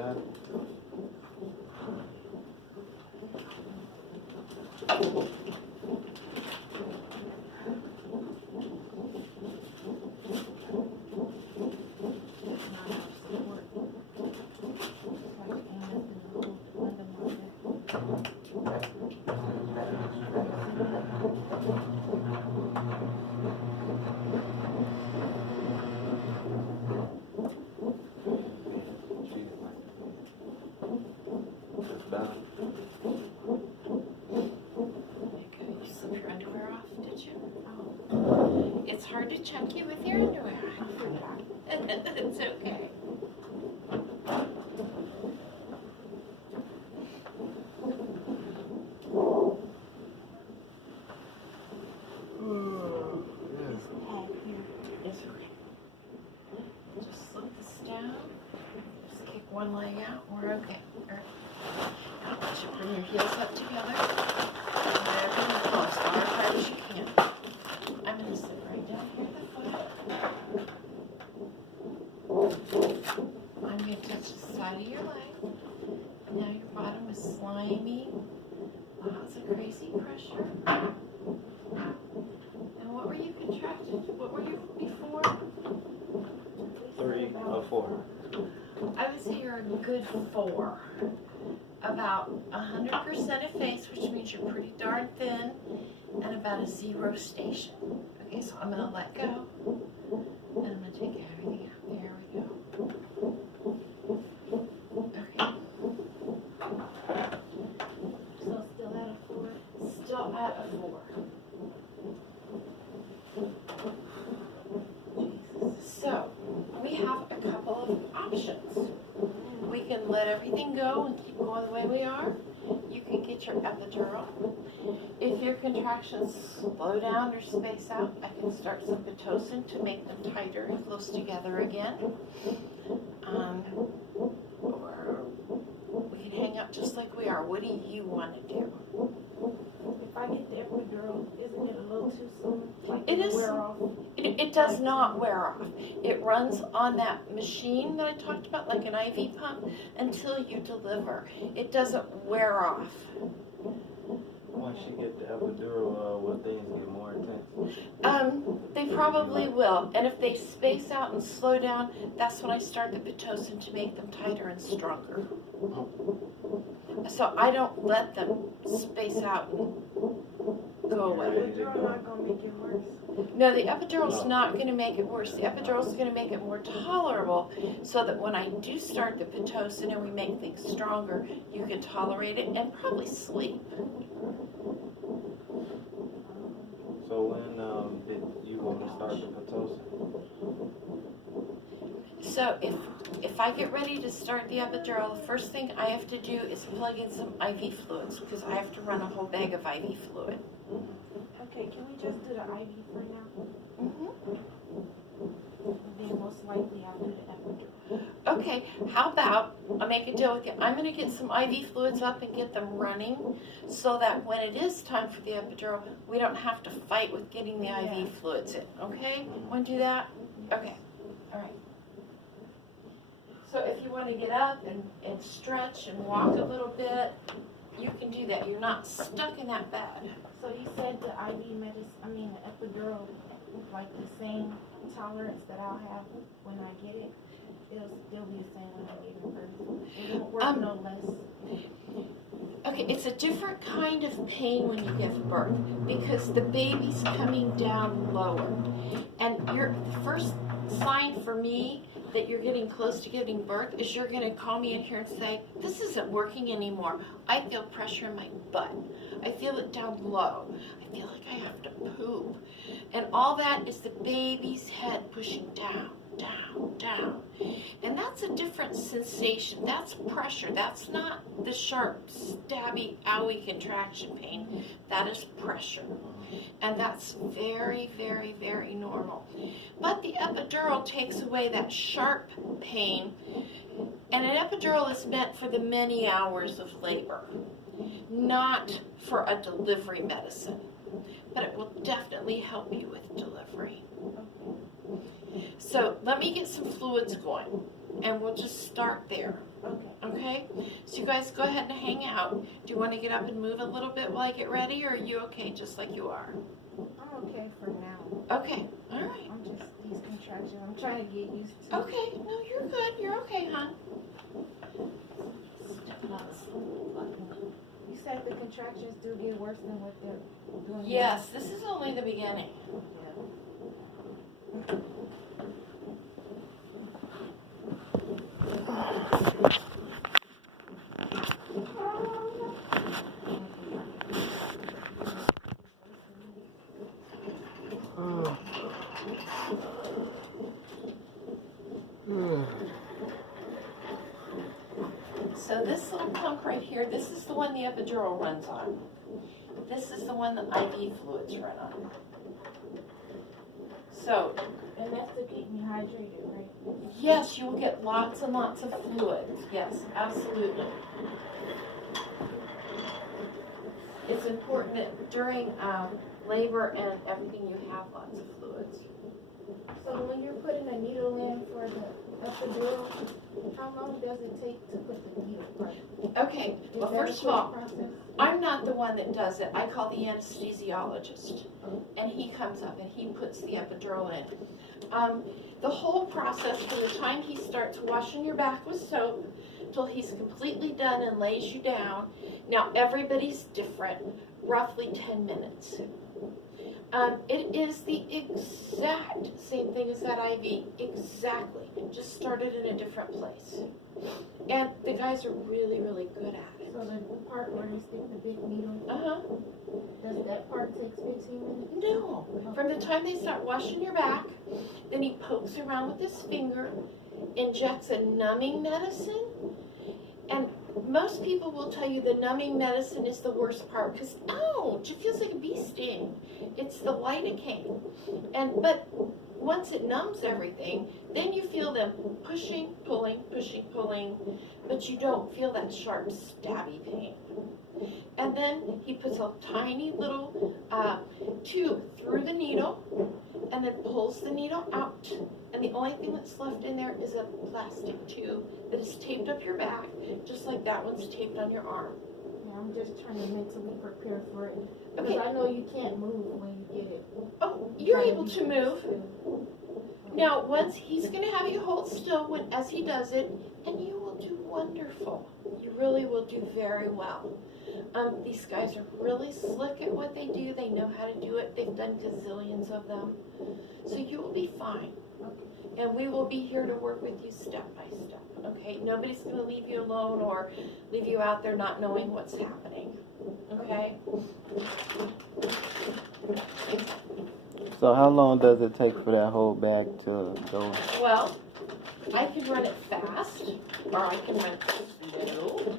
that? Just done. You slipped your underwear off, did you? Oh. It's hard to check you with your underwear. It's okay. It's okay. Just slip this down. Just kick one leg out. We're okay. Now, you bring your heels up together. There you go. As hard as you can. I'm going to sit right down here at the foot. I'm going to touch the side of your leg. Now your bottom is slimy. Lots of crazy pressure. And what were you contracted? What were you before? 3 or 4. I would say you're a good 4. About 100% efface, which means you're pretty darn thin, and about a 0 station. Okay, so I'm going to let go, and I'm going to take everything out. There we go. Okay. So still at a 4? Still at a 4. So, we have a couple of options. We can let everything go and keep going the way we are. You can get your epidural. If your contractions slow down or space out, I can start some Pitocin to make them tighter and close together again. Or we can hang up just like we are. What do you want to do? If I get the epidural, isn't it a little too soon? Like It is. wear off? It does not wear off. It runs on that machine that I talked about, like an IV pump, until you deliver. It doesn't wear off. Once you get the epidural, will things get more intense? They probably will. And if they space out and slow down, that's when I start the Pitocin to make them tighter and stronger. So I don't let them space out and go away. The epidural not gonna make it worse. No, the epidural's not going to make it worse. The epidural's going to make it more tolerable so that when I do start the Pitocin and we make things stronger, you can tolerate it and probably sleep. So when did you want to start the Pitocin? So if I get ready to start the epidural, the first thing I have to do is plug in some IV fluids because I have to run a whole bag of IV fluid. Okay, can we just do the IV for now? Mm-hmm. And then most likely I'll do the epidural. Okay, how about I make a deal with you. I'm going to get some IV fluids up and get them running so that when it is time for the epidural, we don't have to fight with getting the IV fluids in. Okay? Want to do that? Okay. All right. So if you want to get up and stretch and walk a little bit, you can do that. You're not stuck in that bed. So you said the IV medicine, the epidural, like the same tolerance that I'll have when I get it, it'll still be the same when I get it first. It won't work no less. Okay, it's a different kind of pain when you give birth because the baby's coming down lower. And the first sign for me that you're getting close to giving birth is you're going to call me in here and say, this isn't working anymore. I feel pressure in my butt. I feel it down low. I feel like I have to poop. And all that is the baby's head pushing down, down, down. And that's a different sensation. That's pressure. That's not the sharp, stabby, owie contraction pain. That is pressure. And that's very, very, very normal. But the epidural takes away that sharp pain. And an epidural is meant for the many hours of labor, not for a delivery medicine. But it will definitely help you with delivery. So let me get some fluids going. and we'll just start there. Okay. Okay? So you guys go ahead and hang out. Do you want to get up and move a little bit while I get ready, or are you okay just like you are? I'm okay for now. Okay. All right. I'm just these contractions. I'm trying to get used to. Okay. No, you're good. You're okay, hon. Stepping on this little button. You said the contractions do get worse than what they're doing. Yes, this is only the beginning. So this little pump right here, this is the one the epidural runs on. This is the one the IV fluids run on. So, And that's to keep me hydrated, right? yes, you will get lots and lots of fluids. Yes, absolutely. It's important that during labor and everything you have lots of fluids. So when you're putting a needle in for the epidural, how long does it take to put the needle in? Okay, Is well, that a first of quick all, process? I'm not the one that does it. I call the anesthesiologist, and he comes up and he puts the epidural in. The whole process from the time he starts washing your back with soap till he's completely done and lays you down. Now, everybody's different, roughly 10 minutes. It is the exact same thing as that IV, exactly. Just started in a different place. And the guys are really, really good at it. So the part where they stick the big needle, Uh-huh. does that part take 15 minutes? No. From the time they start washing your back, then he pokes around with his finger, injects a numbing medicine, and most people will tell you the numbing medicine is the worst part because, ouch, it feels like a bee sting. It's the lidocaine. But once it numbs everything, then you feel them pushing, pulling, but you don't feel that sharp, stabby pain. And then he puts a tiny little tube through the needle and then pulls the needle out. And the only thing that's left in there is a plastic tube that is taped up your back, just like that one's taped on your arm. Yeah, I'm just trying to mentally prepare for it. Because Okay. I know you can't move when you get it. Oh, you're Trying able be to move. still. Now, once he's going to have you hold still as he does it, and you will do wonderful. You really will do very well. These guys are really slick at what they do. They know how to do it. They've done gazillions of them. So you will be fine. And we will be here to work with you step by step. Okay? Nobody's going to leave you alone or leave you out there not knowing what's happening. Okay? So how long does it take for that whole bag to go? Well, I can run it fast, or I can run it slow.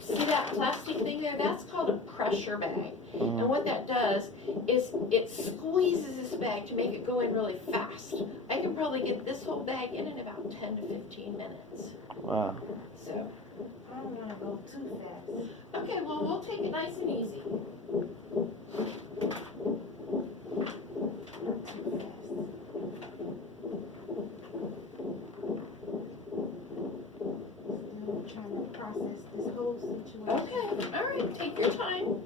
See that plastic thing there? That's called a pressure bag. And what that does is it squeezes this bag to make it go in really fast. I can probably get this whole bag in about 10 to 15 minutes. Wow. So, I don't want to go too fast. okay, well, we'll take it nice and easy. Not too fast. Still trying to process this whole situation. Okay, all right, take your time.